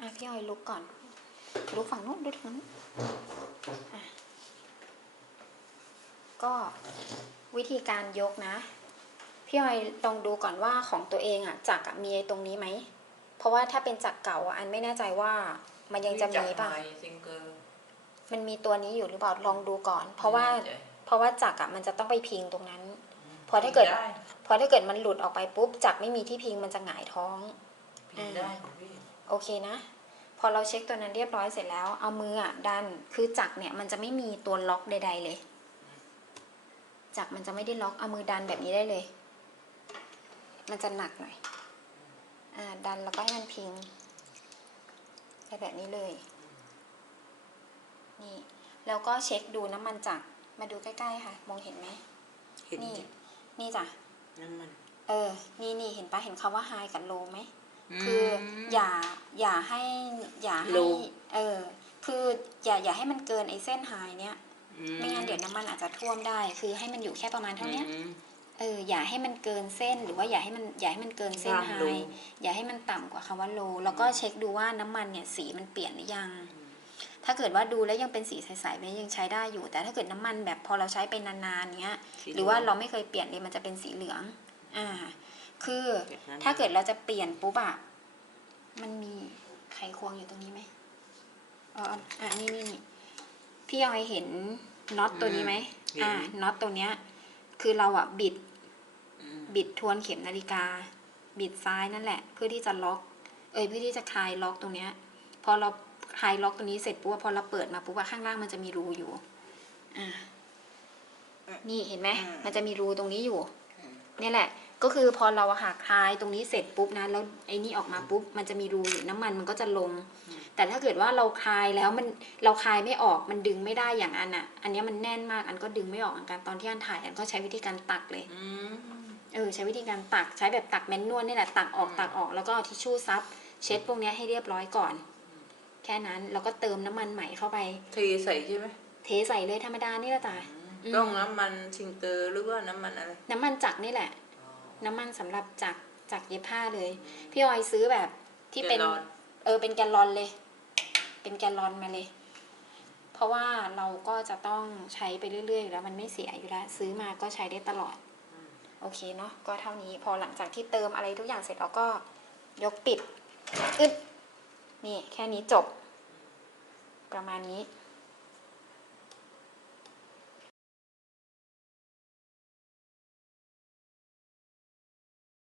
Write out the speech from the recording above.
อะพี่ออยลุกก่อน ลุกฝั่งนู้นลุกฝั่งนู้นอะก็วิธีการยกนะ พี่ออยลองดูก่อนว่าของตัวเองอะจักรอะมีไอ้ตรงนี้ไหม เพราะว่าถ้าเป็นจักรเก่าอะอันไม่แน่ใจว่ามันยังจะมีป่ะซิงเกิลมันมีตัวนี้อยู่หรือเปล่าลองดูก่อน เพราะว่าเพราะว่าจักรอะมันจะต้องไปพิงตรงนั้น พอถ้าเกิดได้พอถ้าเกิดมันหลุดออกไปปุ๊บจักรไม่มีที่พิงมันจะหงายท้องพิมพ์ได้ของพี่ โอเคนะพอเราเช็คตัวนั้นเรียบร้อยเสร็จแล้ว เอามืออะดันคือจักรเนี่ยมันจะไม่มีตัวล็อกใด ๆ เลย จักรมันจะไม่ได้ล็อกเอามือดันแบบนี้ได้เลย มันจะหนักหน่อยอ่าดันแล้วก็ให้มันพิงไปแบบนี้เลยนี่แล้วก็เช็คดูน้ำมันจักรมาดูใกล้ๆค่ะ มองเห็นไหมเห็นนี่จ้ะนี่จ้ะน้ำมัน เออ นี่นี่เห็นปะเห็นคำว่า high กับ low ไหม คือมอย่าอย่าให้อย่าให้ Low เออคืออย่าอย่าให้มันเกินไอ้เส้นหายเนี้ยอืไม่งั้นเดี๋ยวน้ำมันอาจจะท่วมได้ คือให้มันอยู่แค่ประมาณเท่าเนี้ยอืมเอออย่าให้มันเกินเส้นหรือว่าอย่าให้มันอย่าให้มันเกินเส้นวางไฮ low อย่าให้มันต่ำกว่าคำว่าโล แล้วก็เช็คดูว่าน้ำมันเนี่ยสีมันเปลี่ยนหรือยัง ถ้าเกิดว่าดูแล้วยังเป็นสีใสๆเนี่ยยังใช้ได้อยู่ แต่ถ้าเกิดน้ำมันแบบพอเราใช้ไปนานๆเนี้ยสีหรือว่าเราไม่เคยเปลี่ยนเลยมันจะเป็นสีเหลือง อ่า คือแบบนั้นถ้าเกิดเราจะเปลี่ยนปุ๊บอะมันมีไขควงอยู่ตรงนี้ไหมอ๋ออะนี่นี่นี่พี่ยอยเห็นน็อตตัวนี้ไหมอ่าน็อตตัวเนี้ย คือเราอะบิดอืมบิดทวนเข็มนาฬิกา บิดซ้ายนั่นแหละ เพื่อที่จะล็อก เอ้ยเพื่อที่จะคลายล็อกตรงเนี้ย พอเราคลายล็อกตรงนี้เสร็จปุ๊บอะพอเราเปิดมาปุ๊บอะข้างล่างมันจะมีรูอยู่ อ่านี่เห็นไหมมันจะมีรูตรงนี้อยู่เนี่ยแหละ ก็คือพอเราหักคลายตรงนี้เสร็จปุ๊บนะแล้วไอ้นี่ออกมาปุ๊บมันจะมีรูอยู่น้ำมันมันก็จะลง แต่ถ้าเกิดว่าเราคลายแล้วมันเราคลายไม่ออกมันดึงไม่ได้อย่างอันอะ อันเนี้ยมันแน่นมากอันก็ดึงไม่ออกเหมือนกันตอนที่อันถ่ายอันก็ใช้วิธีการตักเลยอืมเออใช้วิธีการตักใช้แบบตักแมนนวลนี่แหละตักออกอืมตักออกแล้วก็เอาทิชชู่ซับเช็ดพวกเนี้ยให้เรียบร้อยก่อน แค่นั้นแล้วก็เติมน้ำมันใหม่เข้าไปเทใส่ใช่ไหมเทใส่เลยธรรมดานี่แหละจ้ะอืมต้องน้ำมันซิงเกอร์หรือว่าน้ำมันอะไร น้ำมันจักรนี่แหละ น้ำมันสำหรับจักรจักรเย็บผ้าเลย พี่ออยซื้อแบบที่เป็น แกลลอน เออเป็นแกลลอนเลย เป็นแกลลอนมาเลย เพราะว่าเราก็จะต้องใช้ไปเรื่อยๆอยู่แล้วมันไม่เสียอยู่แล้วซื้อมาก็ใช้ได้ตลอด โอเคเนาะก็เท่านี้พอหลังจากที่เติมอะไรทุกอย่างเสร็จเราก็ยกปิดอึดนี่แค่นี้จบ ประมาณนี้